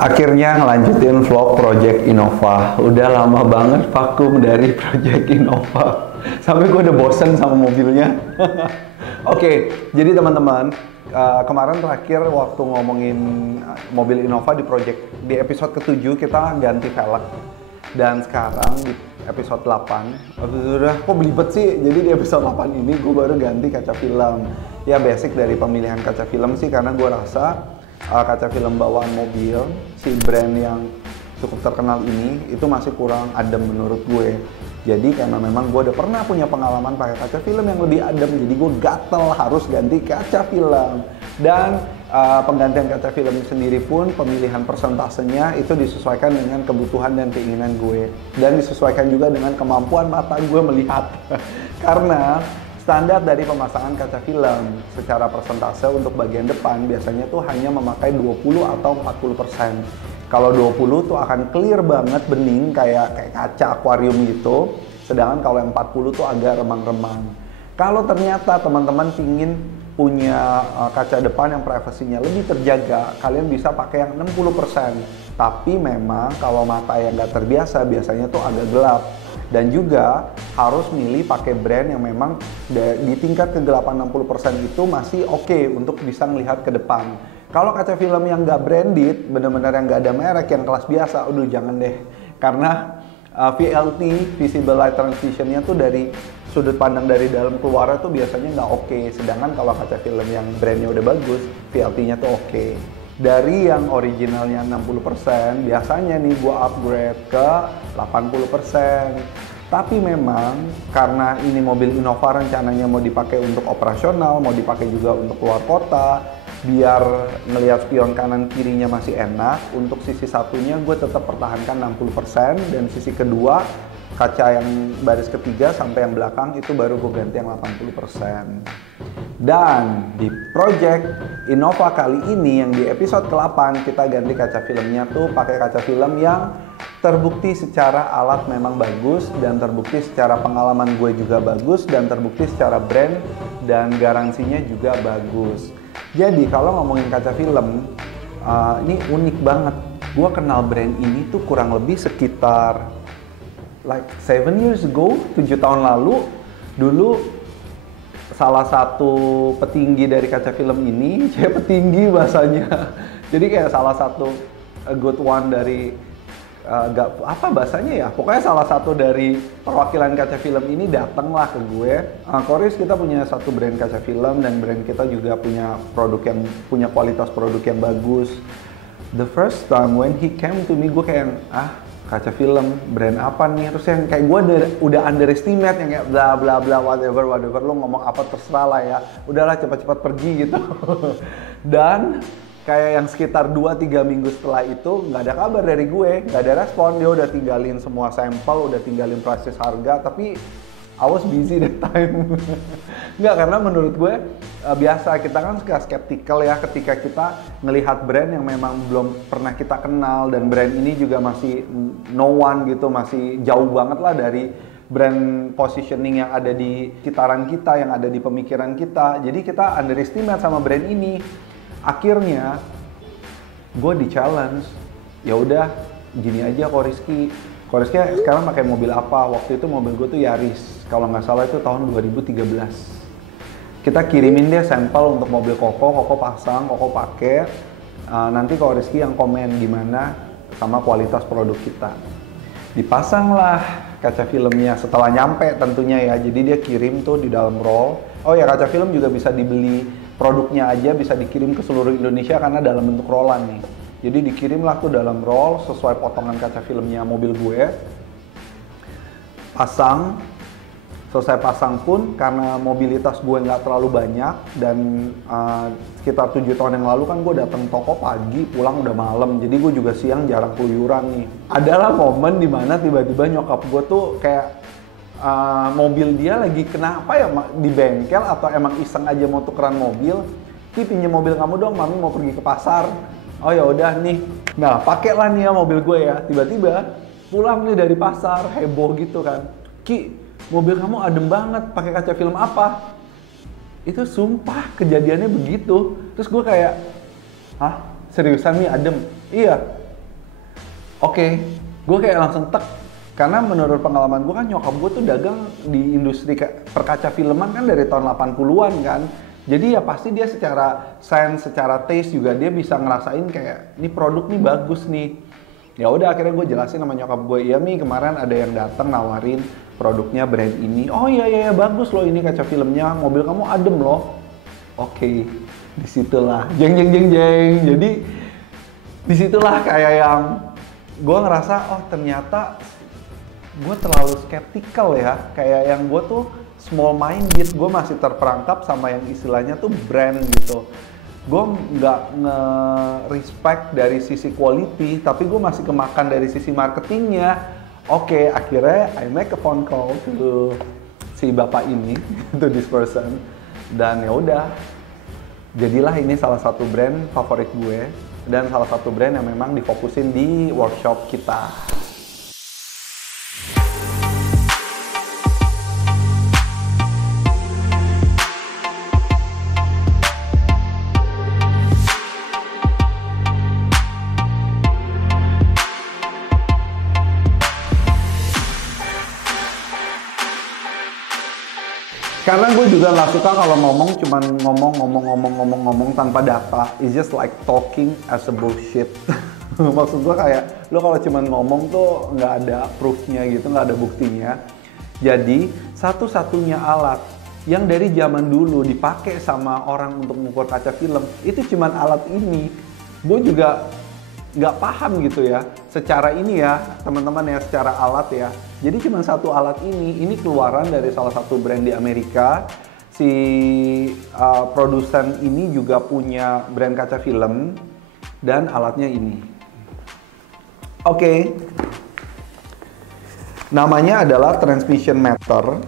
Akhirnya ngelanjutin vlog Project Innova. Udah lama banget vakum dari Project Innova. Sampai gue udah bosen sama mobilnya. Oke, jadi teman-teman, kemarin terakhir waktu ngomongin mobil Innova di episode ke-7 kita ganti velg. Dan sekarang di episode 8, udah kok belibet sih? Jadi di episode 8 ini gue baru ganti kaca film. Ya basic dari pemilihan kaca film sih, karena gue rasa kaca film bawaan mobil si brand yang cukup terkenal ini itu masih kurang adem menurut gue. Jadi karena memang gue udah pernah punya pengalaman pakai kaca film yang lebih adem, jadi gue gatel harus ganti kaca film. Dan penggantian kaca film sendiri pun pemilihan persentasenya itu disesuaikan dengan kebutuhan dan keinginan gue, dan disesuaikan juga dengan kemampuan mata gue melihat. Karena standar dari pemasangan kaca film secara persentase untuk bagian depan biasanya tuh hanya memakai 20 atau 40%. Kalau 20 tuh akan clear banget, bening kayak kaca akuarium gitu. Sedangkan kalau yang 40 tuh agak remang-remang. Kalau ternyata teman-teman ingin punya kaca depan yang privasinya lebih terjaga, kalian bisa pakai yang 60%. Tapi memang kalau mata yang nggak terbiasa biasanya tuh agak gelap. Dan juga harus milih pakai brand yang memang di tingkat kegelapan 60% itu masih oke untuk bisa melihat ke depan. Kalau kaca film yang nggak branded, bener-bener yang nggak ada merek, yang kelas biasa, aduh jangan deh. Karena VLT, Visible Light Transition-nya tuh dari sudut pandang dari dalam keluar tuh biasanya nggak oke. Sedangkan kalau kaca film yang brandnya udah bagus, VLT-nya tuh oke. Dari yang originalnya 60%, biasanya nih gue upgrade ke 80%. Tapi memang karena ini mobil Innova rencananya mau dipakai untuk operasional, mau dipakai juga untuk keluar kota, biar ngelihat spion kanan kirinya masih enak, untuk sisi satunya gue tetap pertahankan 60%, dan sisi kedua kaca yang baris ketiga sampai yang belakang itu baru gue ganti yang 80%. Dan di Project Innova kali ini yang di episode ke-8 kita ganti kaca filmnya tuh pakai kaca film yang terbukti secara alat memang bagus, dan terbukti secara pengalaman gue juga bagus, dan terbukti secara brand dan garansinya juga bagus. Jadi kalau ngomongin kaca film, ini unik banget. Gue kenal brand ini tuh kurang lebih sekitar 7 years ago, 7 tahun lalu. Dulu salah satu petinggi dari kaca film ini, petinggi bahasanya. Jadi kayak salah satu good one dari apa bahasanya ya, pokoknya salah satu dari perwakilan kaca film ini datanglah ke gue. Koris, kita punya satu brand kaca film, dan brand kita juga punya produk yang punya kualitas produk yang bagus. The first time when he came to me, gue kayak kaca film brand apa nih? Terus yang kayak gue udah underestimate, yang kayak bla bla bla whatever lo ngomong apa terserah lah ya, udahlah cepat-cepat pergi gitu. Dan kayak yang sekitar 2-3 minggu setelah itu nggak ada kabar dari gue, nggak ada respon. Dia udah tinggalin semua sampel, udah tinggalin prices harga, tapi I was busy that time. Nggak, karena menurut gue biasa, kita kan suka skeptical ya ketika kita ngelihat brand yang memang belum pernah kita kenal, dan brand ini juga masih no one gitu, masih jauh banget lah dari brand positioning yang ada di sekitaran kita, yang ada di pemikiran kita. Jadi kita underestimate sama brand ini. Akhirnya gue di challenge, ya udah gini aja Rizky sekarang pakai mobil apa? Waktu itu mobil gue tuh Yaris, kalau nggak salah itu tahun 2013. Kita kirimin dia sampel untuk mobil Koko pasang, Koko pakai. Nanti Rizky yang komen gimana sama kualitas produk kita. Dipasanglah kaca filmnya setelah nyampe tentunya ya. Jadi dia kirim tuh di dalam roll. Oh ya, kaca film juga bisa dibeli, produknya aja bisa dikirim ke seluruh Indonesia karena dalam bentuk rollan nih. Jadi dikirimlah tuh dalam roll sesuai potongan kaca filmnya mobil gue. Pasang. Selesai pasang pun, karena mobilitas gue nggak terlalu banyak, dan sekitar 7 tahun yang lalu kan gue datang toko pagi, pulang udah malam, jadi gue juga siang jarang keluyuran nih. Adalah momen dimana tiba-tiba nyokap gue tuh kayak mobil dia lagi kenapa ya di bengkel, atau emang iseng aja mau tukeran mobil. Ki, pinjam mobil kamu dong, mami mau pergi ke pasar. Oh ya udah nih. Nah, pakailah nih ya mobil gue ya. Tiba-tiba pulang nih dari pasar, heboh gitu kan. Ki, mobil kamu adem banget, pakai kaca film apa? Itu sumpah kejadiannya begitu. Terus gue kayak, seriusan nih adem? Iya, Oke, gue kayak langsung tek. Karena menurut pengalaman gue kan nyokap gue tuh dagang di industri perkaca filman kan dari tahun 80-an kan. Jadi ya pasti dia secara sense, secara taste juga dia bisa ngerasain kayak ini produk nih bagus nih. Ya udah akhirnya gue jelasin sama nyokap gue, iya Mi kemarin ada yang datang nawarin produknya brand ini. Oh iya bagus loh ini kaca filmnya, mobil kamu adem loh. Oke, disitulah jeng. Jadi disitulah kayak yang gue ngerasa oh ternyata gue terlalu skeptikal ya, kayak yang gue tuh small minded, gue masih terperangkap sama yang istilahnya tuh brand gitu. Gue nggak nge-respect dari sisi quality, tapi gue masih kemakan dari sisi marketingnya. Oke, akhirnya I make a phone call to si bapak ini, to this person, dan ya udah, jadilah ini salah satu brand favorit gue dan salah satu brand yang memang difokusin di workshop kita. Karena gue juga nggak suka kalau ngomong cuman ngomong tanpa data. It's just like talking as a bullshit. Maksud gue kayak lo kalau cuman ngomong tuh nggak ada proofnya gitu, nggak ada buktinya. Jadi satu-satunya alat yang dari zaman dulu dipakai sama orang untuk mengukur kaca film itu cuman alat ini. Gue juga nggak paham gitu ya secara ini ya teman-teman ya, secara alat ya. Jadi cuma satu alat ini keluaran dari salah satu brand di Amerika. Si produsen ini juga punya brand kaca film dan alatnya ini. Oke. Namanya adalah transmission meter.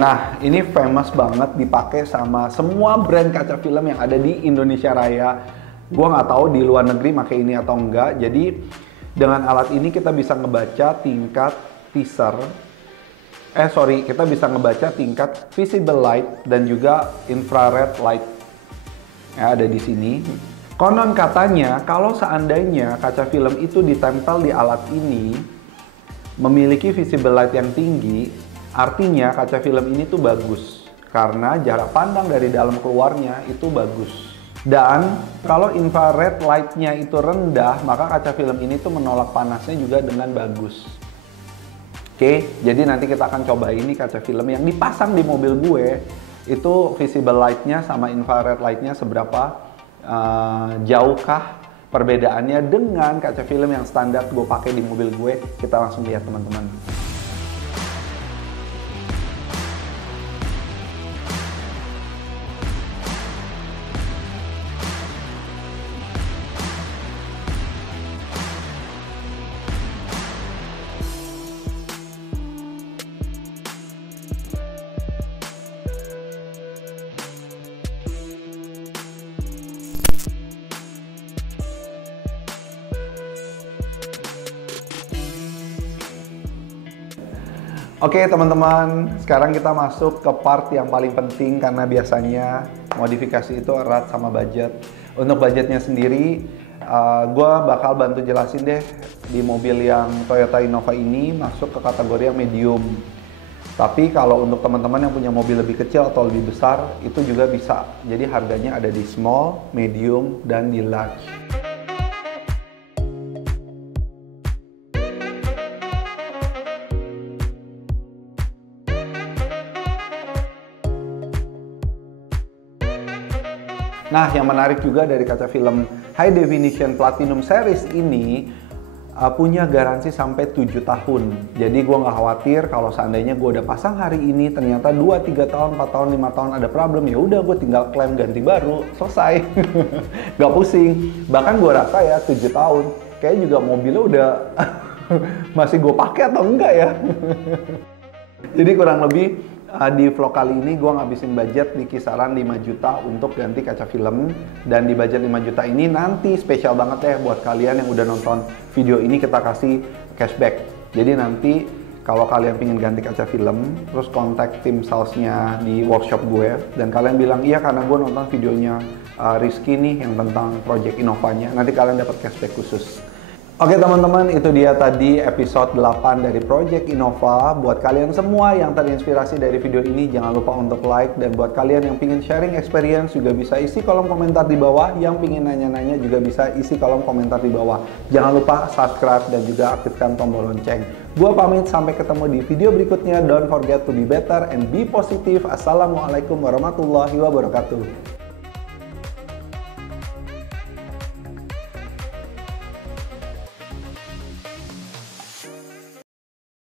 Nah, ini famous banget dipakai sama semua brand kaca film yang ada di Indonesia Raya. Gua nggak tahu di luar negeri pakai ini atau enggak. Jadi dengan alat ini kita bisa ngebaca tingkat teaser. Kita bisa ngebaca tingkat visible light dan juga infrared light. Ya, ada di sini. Konon katanya kalau seandainya kaca film itu ditempel di alat ini memiliki visible light yang tinggi, artinya kaca film ini tuh bagus karena jarak pandang dari dalam keluarnya itu bagus. Dan kalau infrared light-nya itu rendah, maka kaca film ini tuh menolak panasnya juga dengan bagus. Oke, jadi nanti kita akan coba ini kaca film yang dipasang di mobil gue, itu visible light-nya sama infrared light-nya seberapa jauhkah perbedaannya dengan kaca film yang standar gue pakai di mobil gue. Kita langsung lihat teman-teman. Oke teman-teman, sekarang kita masuk ke part yang paling penting karena biasanya modifikasi itu erat sama budget. Untuk budgetnya sendiri, gue bakal bantu jelasin deh di mobil yang Toyota Innova ini masuk ke kategori yang medium. Tapi kalau untuk teman-teman yang punya mobil lebih kecil atau lebih besar, itu juga bisa. Jadi harganya ada di small, medium, dan di large. Nah, yang menarik juga dari kaca film High Definition Platinum Series ini punya garansi sampai 7 tahun. Jadi gue nggak khawatir kalau seandainya gue udah pasang hari ini ternyata 2, 3 tahun, 4 tahun, 5 tahun ada problem, ya udah gue tinggal klaim ganti baru, selesai. Gak pusing. Bahkan gue rasa ya 7 tahun, kayaknya juga mobilnya udah masih gue pakai atau enggak ya. Jadi kurang lebih di vlog kali ini gue ngabisin budget di kisaran 5 juta untuk ganti kaca film. Dan di budget 5 juta ini nanti spesial banget ya buat kalian yang udah nonton video ini, kita kasih cashback. Jadi nanti kalau kalian pengen ganti kaca film, terus kontak tim salesnya di workshop gue, dan kalian bilang, iya karena gue nonton videonya Rizky nih yang tentang project Innovanya, nanti kalian dapat cashback khusus. Oke teman-teman, itu dia tadi episode 8 dari Project Innova. Buat kalian semua yang terinspirasi dari video ini, jangan lupa untuk like. Dan buat kalian yang pingin sharing experience juga bisa isi kolom komentar di bawah. Yang pingin nanya-nanya juga bisa isi kolom komentar di bawah. Jangan lupa subscribe dan juga aktifkan tombol lonceng. Gua pamit, sampai ketemu di video berikutnya. Don't forget to be better and be positive. Assalamualaikum warahmatullahi wabarakatuh.